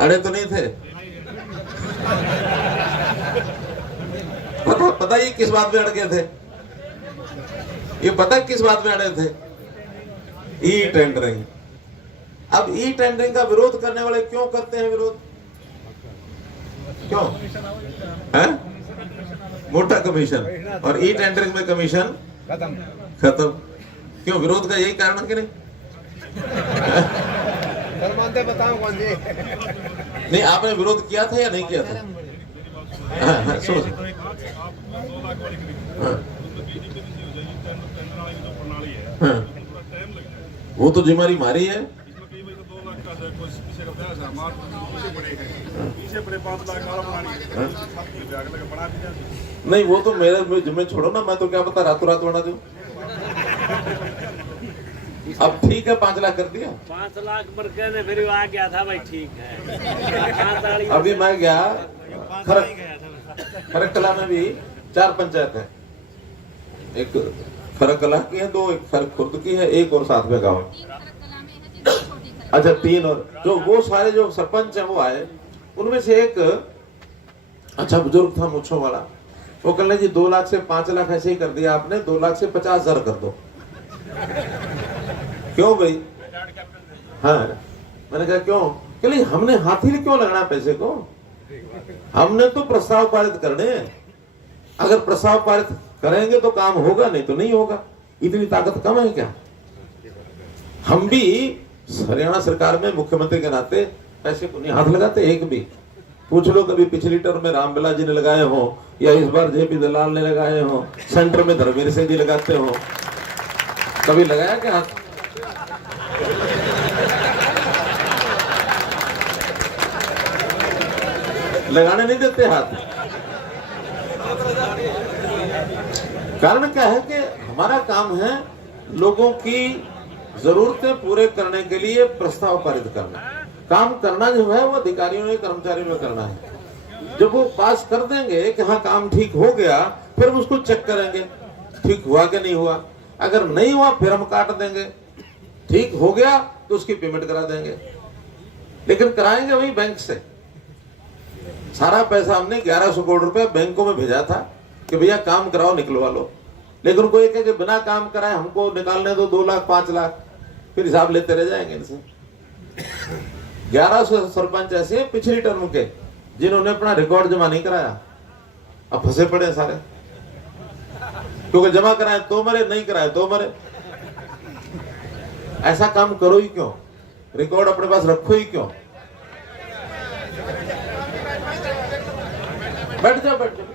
अड़े तो नहीं थे? पता ये किस बात में अड़ गए थे? ये पता किस बात में अड़े थे? E tendering. अब ई टेंडरिंग का विरोध करने वाले क्यों करते हैं विरोध? क्यों है? मोटा कमीशन और ई टेंडरिंग में कमीशन खत्म। क्यों? विरोध का यही कारण कि नहीं? बताओ कौन जी? नहीं, आपने विरोध किया था या नहीं किया था? सोच वो तो जिम्मेदारी मारी है। नहीं, वो तो मेरे जिम्मे छोड़ो ना, मैं तो क्या पता रातों रात बना दूं। अब ठीक है, 5 लाख कर दिया। 5 लाख पर कहने फिर आ गया था भाई, ठीक है। अभी मैं गया खरक कला में भी 4 पंचायत है। एक खरक कला की है, 2 एक खरक खुर्द की है, एक और साथ में गाँव। अच्छा 3। और जो वो सारे जो सरपंच है वो आए, उनमें से एक अच्छा बुजुर्ग था मूंछों वाला। वो कहने जी 2 लाख से 5 लाख ऐसे ही कर दिया आपने, 2 लाख से 50,000 कर दो। क्यों भाई? हाँ, मैंने कहा क्यों? कहले हमने हाथी ने क्यों लगाना पैसे को, हमने तो प्रस्ताव पारित करने हैं। अगर प्रस्ताव पारित करेंगे तो काम होगा, नहीं तो नहीं होगा। इतनी ताकत कम है क्या? हम भी हरियाणा सरकार में मुख्यमंत्री के नाते पैसे को नहीं हाथ लगाते एक भी। पूछ लो कभी पिछली टर्म में रामबिला जी ने लगाए हो या इस बार जेपी दलाल ने लगाए हो, सेंटर में धर्मवीर सिंह जी लगाते हो, कभी लगाया क्या हाथ? लगाने नहीं देते हाथ। कारण क्या है कि हमारा काम है लोगों की जरूरतें पूरे करने के लिए प्रस्ताव पारित करना। काम करना जो है वो अधिकारियों ने कर्मचारियों में करना है। जब वो पास कर देंगे कि हाँ काम ठीक हो गया, फिर हम उसको चेक करेंगे ठीक हुआ कि नहीं हुआ। अगर नहीं हुआ फिर हम काट देंगे। ठीक हो गया तो उसकी पेमेंट करा देंगे, लेकिन कराएंगे वही बैंक से। सारा पैसा हमने 1100 करोड़ रुपए बैंकों में भेजा था कि भैया काम कराओ निकलवा लो, लेकिन उनको एक है कि बिना काम कराए हमको निकालने दो 2 लाख 5 लाख, फिर हिसाब लेते रह जाएंगे इनसे। 1100 सरपंच ऐसे पिछली टर्म के जिन्होंने अपना रिकॉर्ड जमा नहीं कराया, अब फंसे पड़े सारे, क्योंकि जमा कराए तो मरे, नहीं कराए तो मरे। ऐसा काम करो ही क्यों? रिकॉर्ड अपने पास रखो ही क्यों? बैठ जाओ, बैठ जाओ,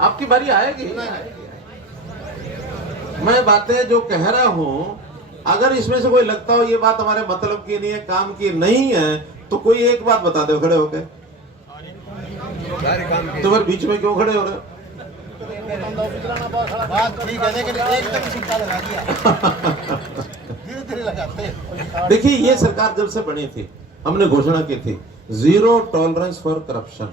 आपकी बारी आएगी। मैं बातें जो कह रहा हूं, अगर इसमें से कोई लगता हो ये बात हमारे मतलब की नहीं है, काम की नहीं है, तो कोई एक बात बता दो खड़े होके। तो फिर बीच में क्यों खड़े हो रहे हो? देखिए, ये सरकार जब से बनी थी हमने घोषणा की थी 0 टॉलरेंस फॉर करप्शन।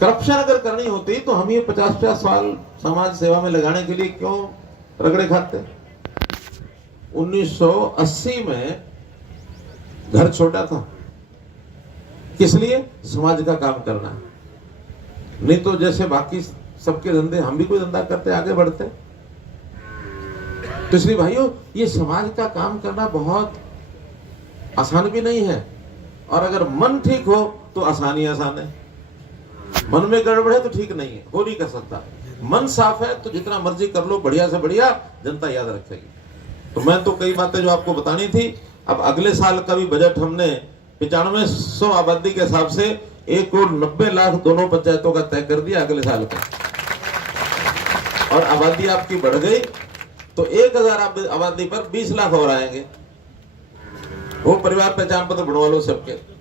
करप्शन अगर करनी होती तो हम ये 50-50 साल समाज सेवा में लगाने के लिए क्यों रगड़े खाते? 1980 में घर छोटा था, किस लिए? समाज का काम करना। नहीं तो जैसे बाकी सबके धंधे हम भी कोई धंधा करते आगे बढ़ते। तो इसलिए भाइयों, ये समाज का काम करना बहुत आसान भी नहीं है, और अगर मन ठीक हो तो आसान ही आसान है। मन में गड़बड़ है तो ठीक नहीं है, हो नहीं कर सकता। मन साफ है तो जितना मर्जी कर लो, बढ़िया से बढ़िया, जनता याद रखेगी। तो मैं तो कई बातें जो आपको बतानी थी। अब अगले साल का भी बजट हमने 9500 आबादी के हिसाब से 1,90,00,000 दोनों पंचायतों का तय कर दिया अगले साल का। और आबादी आपकी बढ़ गई तो 1000 आबादी पर 20 लाख और आएंगे। वो परिवार पहचान पत्र बनवा लो सबके।